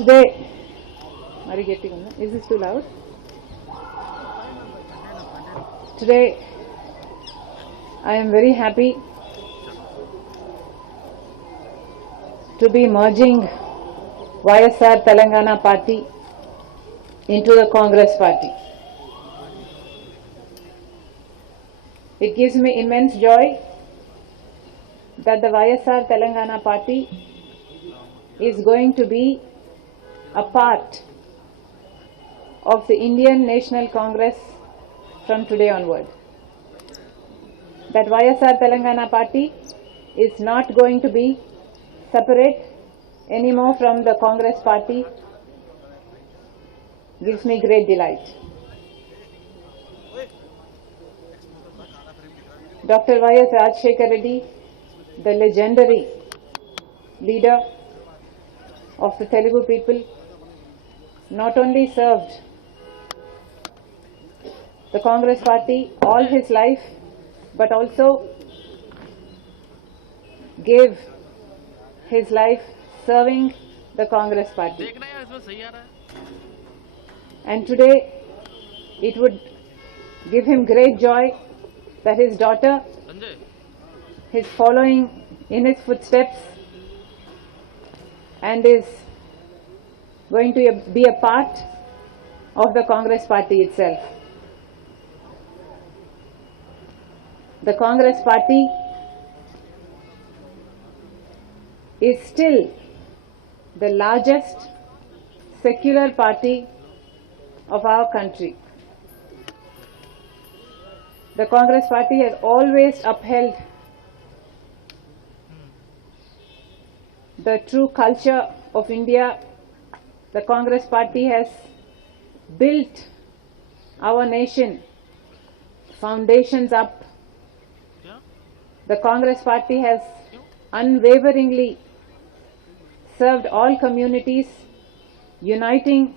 Today, are you getting on? Is this too loud? Today, I am very happy to be merging YSR Telangana Party into the Congress Party. It gives me immense joy that the YSR Telangana Party is going to be a part of the Indian National Congress from today onward. That YSR Telangana Party is not going to be separate anymore from the Congress Party gives me great delight. Dr. Y.S. Rajshekar Reddy, the legendary leader of the Telugu people, not only served the Congress Party all his life, but also gave his life serving the Congress Party. And today, it would give him great joy that his daughter is following in his footsteps and is going to be a part of the Congress Party itself. The Congress Party is still the largest secular party of our country. The Congress Party has always upheld the true culture of India. The Congress Party has built our nation foundations up. The Congress Party has unwaveringly served all communities, uniting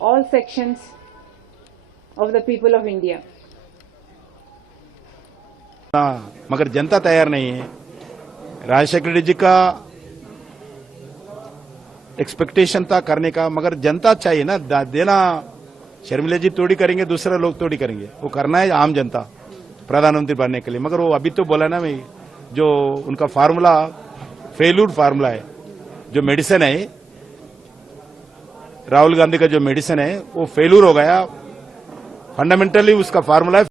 all sections of the people of India. मगर जनता तैयार नहीं है। राजशेखर रेड्डी जी का expectation था करने का, मगर जनता चाहिए ना देना। शर्मिला जी तोड़ी करेंगे, दूसरे लोग तोड़ी करेंगे, वो करना है आम जनता प्रधानमंत्री बनने के लिए। मगर वो अभी तो बोला ना मैं, जो उनका फार्मूला फेल्यूर फार्मूला है, जो मेडिसिन है राहुल गांधी का, जो मेडिसिन है वो फेल्यूर हो गया। फंडामेंटली उसका फार्मूला है।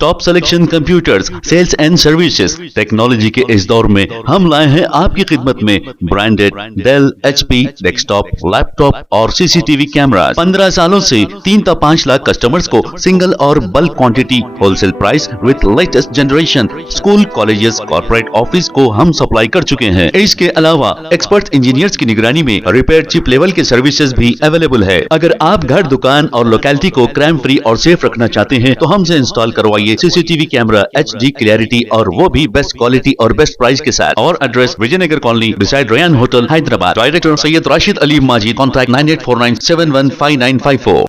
Top selection computers, sales and services. Technology के इस दौर में हम लाए हैं आपकी खिदमत में branded Dell, HP desktop, laptop और सीसीटीवी कैमरा। 15 सालों से 3 से 5 लाख कस्टमर्स को सिंगल और bulk quantity, wholesale price with latest generation. School, colleges, corporate office को हम सप्लाई कर चुके हैं। इसके अलावा एक्सपर्ट इंजीनियर्स की निगरानी में रिपेयर चिप लेवल के सर्विसेज भी अवेलेबल है। अगर आप घर, दुकान और लोकेलिटी को क्राइम फ्री और सेफ रखना चाहते हैं तो हमसे इंस्टॉल करवाइए सीसीटीवी कैमरा, HD क्लैरिटी और वो भी बेस्ट क्वालिटी और बेस्ट प्राइस के साथ। और address Vijayanagar colony beside Ryan hotel, Hyderabad. Director Syed Rashid Ali Majid. Contact 9849715954।